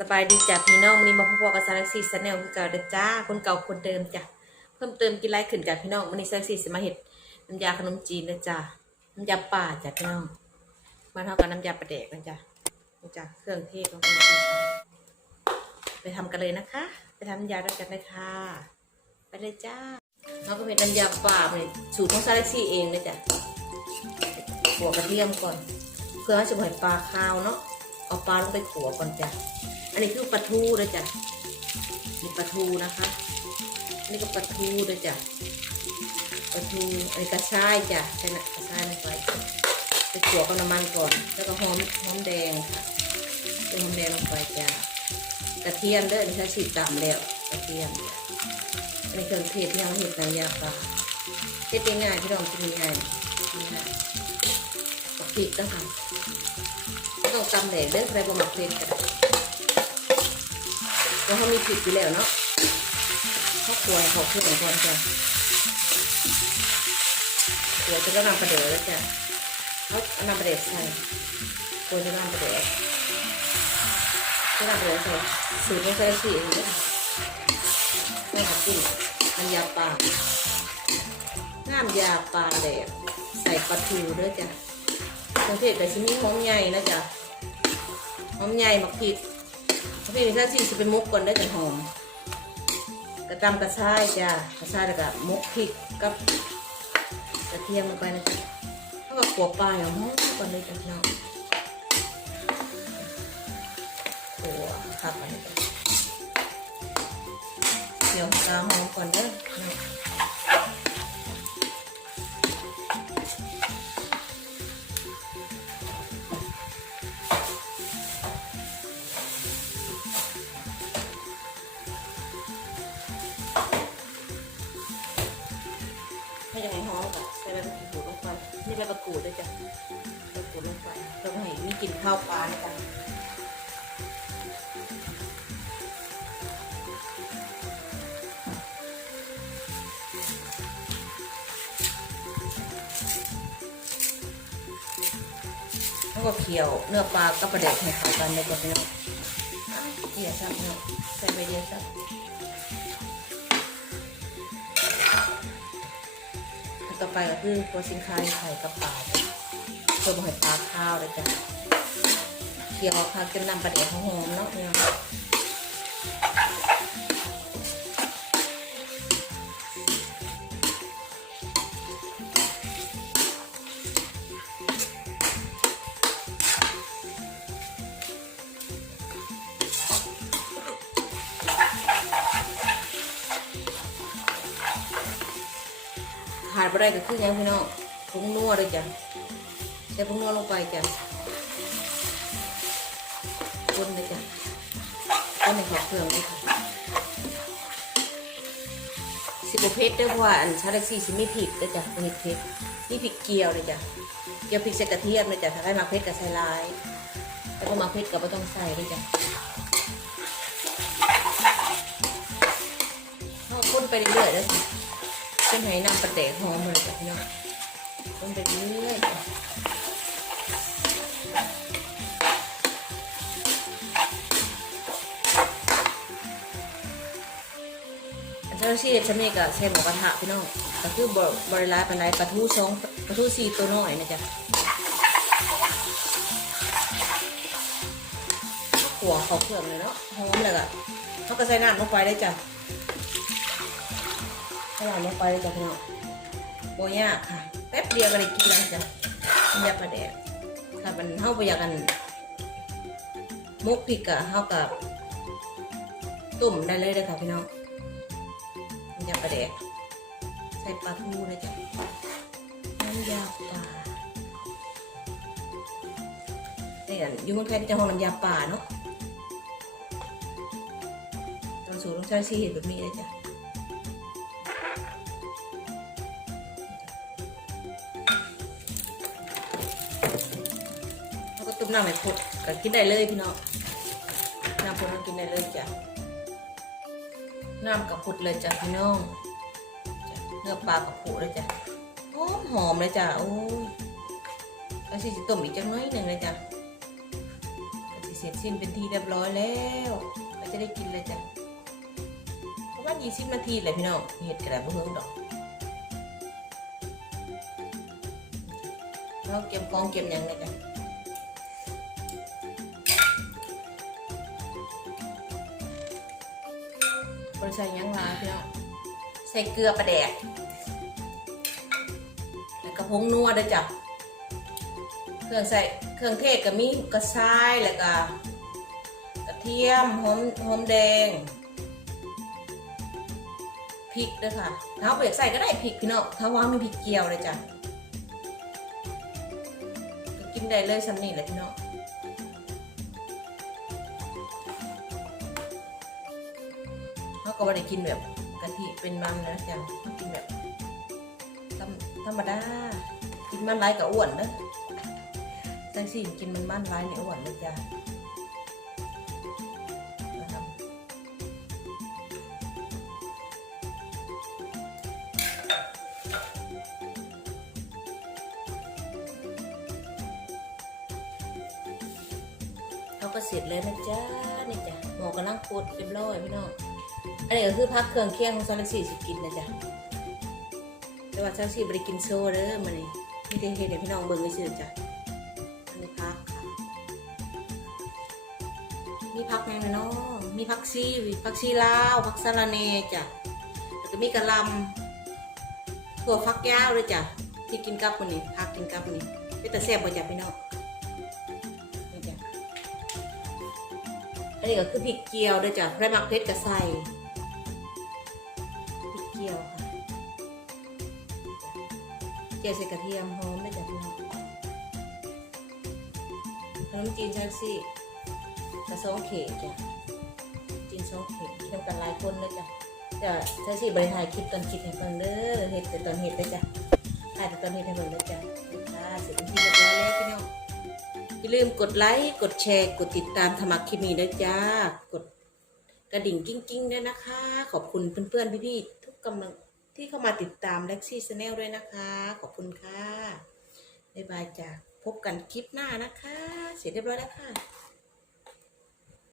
สบายดีจ้ะพี่น้องวันนี้มาพบกับซาร์ซีสแนลคือเก่าเด้อจ้าคนเก่าคนเดิมจ้ะเพิ่มเติมกินไรขึ้นจ้ะพี่น้องวันนี้ซาร์ซีสมาเห็ดน้ำยาขนมจีนนะจ้ะน้ำยาป่าจ้ะพี่น้องมาเท่ากับน้ำยาปลาแดกนะจ้ะนี่จ้ะเครื่องเทศของไปทำกันเลยนะคะ ไปทำน้ำยาด้วยกันเลยค่ะไปเลยจ้าเราก็เป็นน้ำยาป่าเลยสูตรของซาร์ซีเองเลยจ้ะหัวกระเทียมก่อนเพื่อให้สมุนปลาคาวเนาะ เอาปลาลงไปขัวก่อนจ้ะ อันนี้คือปลาทูเลยจ้ะนี่ปลาทูนะคะอันนี้ก็ปลาทูเลยจ้ะปลาทูอันนี้กระชายจ้ะใช่นะกระชายลงไปไปขัวกับน้ำมันก่อน แล้วก็หอมหอมแดงค่ะใส่หอมแดงลงไปจ้ะกระเทียมเด้ออันนี้ถ้าฉีดตามแล้วกระเทียมจ้ะอันนี้เครื่องเทศที่เราเห็ดน้ำยาปลาเฮ็ดง่ายๆที่เรากินง่ายง่ายๆกับพริกนะคะ ต้องตำแหน่งเด้อใครบ่มักเผ็ดกันแล้วเขามีผิดอยู่แล้วเนาะเขาครัวให้เขาขึ้นของก่อนจ้ะครัวจะก็นำประเดี๋ยวแล้วจ้ะเขาเอานำประเดี๋ยวใส่ควรจะนำประเดี๋ยวจะนำประเดี๋ยวใส่สูตรของใส่สีเองเนี่ยนี่ค่ะพี่มันยาปลาน้ำยาปลาแดดใส่ปลาทูด้วยจ้ะ เครื่องเทศแต่ชิ้นนี้หอมใหญ่นะจ๊ะหอมใหญ่มักผิดมักผิดถ้าสิจะเป็นมุกก่อนได้จังหอม กระตำกระชายจ้ะกระชายแล้วก็มุกพริกกับกระเทียมลงไปนะจ๊ะเท่ากับขัวปลาอย่างหอมก่อนเลยจ้ะพี่น้องขัวขับไปนะจ๊ะเดี๋ยวกาหอมก่อนเด้อ ให้ยังไงหอมก่อนใส่ใบมะกรูดลงไปนี่ใบมะกรูดด้วยจ้ะใบมะกรูดลงไปเพื่อให้มีกลิ่นข้าวปลาในกันแล้วก็เคี่ยวเนื้อปลากับปลาเด็กให้เข้ากันเลยก่อนพี่น้องอะเกี่ยวซ้ำเนาะใส่ใบเดียวซ้ำ ต่อไปก็คือตัวสินค้าไข่กับปลาเพื่อยปลาข้าวเลยจ้ะเคี่ยวค่ะจนนำปลาเดี๋ยวหอมเนาะเนี่ย ขาดไปได้ก็คือยังพี่น้องผงนัวเลยจ้ะใส่ผงนัวลงไปจ้ะคนเลยจ้ะคนในขอบเครื่องเลยค่ะสิบเพชรด้วยเพราะว่าอันชาเล็กซี่สิไม่ผิดเลยจ้ะมีเพชรนี่พริกเกียวเลยจ้ะเกียวพริกใส่กระเทียมเลยจ้ะถ้าใครมาเพชรกับใส่ลายแล้วก็มาเพชรกับไม่ต้องใส่เลยจ้ะเอาคนไปเรื่อยๆเลย เป็นไหนำประเดกหอมเลยจ้ะพี่น้องต้นไปเรื่อยๆจ้ะอันเจ้าที่ฉันนี่ก็ใช้หมูกระทะพี่น้องก็คือบบบริลาเป็นไรปลาทูสองปลาทูสี่ตัวน้อยนะจ๊ะหัวเขาเครื่องเลยเนาะหอมเลยอะเขาก็ใส่น้ำลงไปได้จ้ะ ใส่น้ำลงไปเลยจ้ะพี่น้องโบยากค่ะ แป๊บเดียวก็ได้กินแล้วจ้ะน้ำยาปลาแดกถ้ามันเข้าไปอยากกันมุกพริกอะเข้ากับตุ่มได้เลยเลยค่ะพี่น้องน้ำยาปลาแดกใส่ปลาทูเลยจ้ะน้ำยาปลาเนี่ยอยู่เมืองไทยที่จะห้องน้ำยาป่าเนาะตอนสูตรต้องใช้ซีเห็ดแบบนี้เลยจ้ะ แล้มน้ำให้พุดก็กินได้เลยพี่น้องน้ำพุดกินได้เลยจ้ะน้ำกับพุดเลยจ้ะพี่น้องเนื้อปลากับผูเลยจ้ะหอมหอมเลยจ้ะโอ้ยแล้วสิต้มอีกจังน้อยหนึ่งเลยจ้ะก็สิร็จสิ้นเป็นทีเรียบร้อยแล้วก็จะได้กินเลยจ้ะเพราะว่ายี่สิบนาทีแหละพี่น้องเห็ดกระดาษเพิ่งดอกแล้วเก็บกองเก็บยังเลยจ้ะ ริใส่ยังหลายพี่น้องใส่เกลือประแดกแล้วก็ผงนัวด้วยจ้ะเครื่องใส่เครื่องเทศก็มีกระชายแล้วก็กระเทียมหอมหอมแดงพริกด้วยค่ะถ้าเอาไปใส่ก็ได้พริกพี่น้องถ้าว่ามีพริกเกลียวเลยจ้ะกินได้เลยสำนี่แหละพี่น้อง ก็ไม่ได้กินแบบกะทิเป็นมันนะจ้ะกินแบบธรรมดา กินมันไรกับอ้วนเด้อจังสิกินมันบ้านร้ายในอ้วนเลยจ้ะเขาก็เสร็จแล้วนะจ๊ะนี่จ้ะหมอกำลังโคตรเรียบร้อยพี่น้อง นนี้ก็คือพักเครื่องเคียงของซาลักซี่สิบกินนะจ๊ะแต่ว่าซาลักซี่บริกินโซ่เด้อมันนี่มีแต่เฮ็ดให้พี่น้องเบิ่งไม่ซื่อจ้ะอันนี้พักค่ะมีพักแมงเนาะมีพักซีพักซีลาวพักสะระเนจ้ะแล้วก็มีกระลำถั่วฟักยาวด้วยจ้ะที่กินกับมันนี่พักกินกับมันนี่เป็นแต่แซ่บบ่จ้ะพี่น้องนี่จ้ะอันนี้ก็คือพริกเกียวด้วยจ้ะไรมักเพชรกับใส่ จียวค่ะเจียวใส่กระเทียมหอมด้วยจ้ะพี่น้องขนมจีนแท็กซี่กระซองเขตจ้ะจีนซองเขตเทียมกันหลายคนเลยจ้ะจะแท็กซี่บริหารคลิปตอนคิดให้เพิ่นเด้อเฮ็ดแต่ตอนเฮ็ดเลยจ้ะถ่ายแต่ตอนเฮ็ดให้เพิ่นเลยจ้ะค่ะเสร็จเป็นที่เรียบร้อยแล้วพี่น้องอย่าลืมกดไลค์กดแชร์กดติดตามธรรมะคลิปนี้ด้วยจ้ากดกระดิ่งกิ้งๆด้วยนะคะ ขอบคุณเพื่อนๆพี่ๆ กำลังที่เข้ามาติดตาม Lexi ซี่ชาแนลด้วยนะคะ ขอบคุณค่ะ บ๊ายบายจ้ะพบกันคลิปหน้านะคะ เสร็จเรียบร้อยแล้วค่ะ